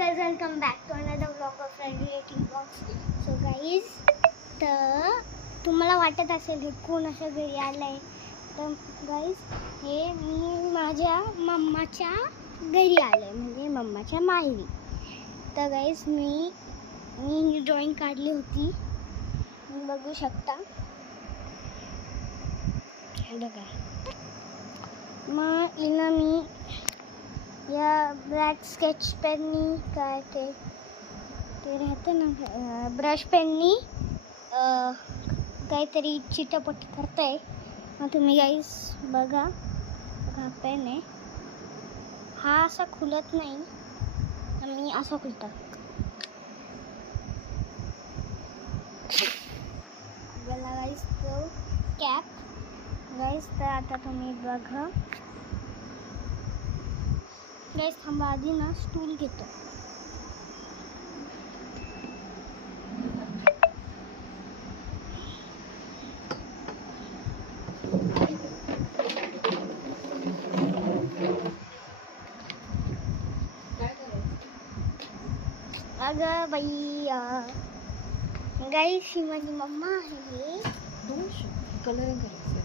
guys, welcome back to another vlog of Friendly Eating Vlogs. So guys, तर तुम्हाला वाटत असेल हे कोण असं घरी आलंय. तर गाईज हे मी माझ्या मम्माच्या घरी आलोय, म्हणजे मम्माच्या माहेरी. तर गाईज मी ही ड्रॉइंग काढली होती, बघू शकता. बघा, मग हिनं मी या ब्लॅक स्केच पेननी काय ते राहतं ना, ब्रश पेननी काहीतरी चिटपट करताय. मग तुम्ही गाईस बघा, हा पेन आहे, हा असा खुलत नाही, मी असा खुलतो. बघा गाईस तो कॅप. गाईस तर आता तुम्ही बघा. गाईस थांबा, आधी ना स्टूल घेतो. अगं बाई, गाईस ही माझी मम्मा आहे. कलरिंग करायचं.